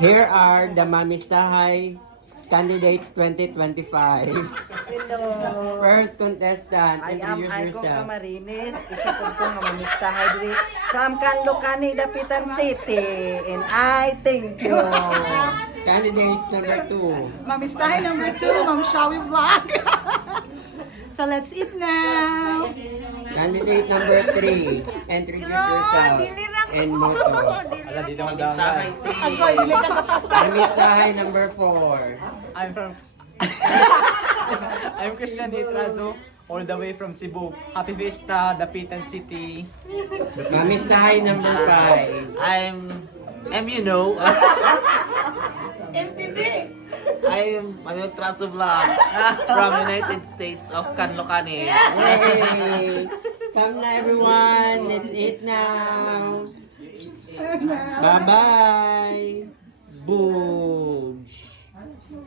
Here are the Mamistahay candidates 2025. Hello. First contestant, I am introduce Aiko yourself. Camarines, isa po kong mamistahay diri from Canlocani, Dapitan City. And I thank you. Candidates number 2. Mamistahay number 2, Ma'am Shawi Vlog. So let's eat now. Candidate number 3. Introduce yourself and motto. Ala, dito magdangay. Ako, hindi ka kapasa. Mamistahay number 4. I'm from... I'm Christian Itrazo, all the way from Cebu. Happy Fiesta, Dapitan City. Mamistahay number 5. I'm you know. MTV. I'm Trazo Vlog from United States of Canlocani. Yay! Come na everyone, let's eat now. Bye-bye. Boom.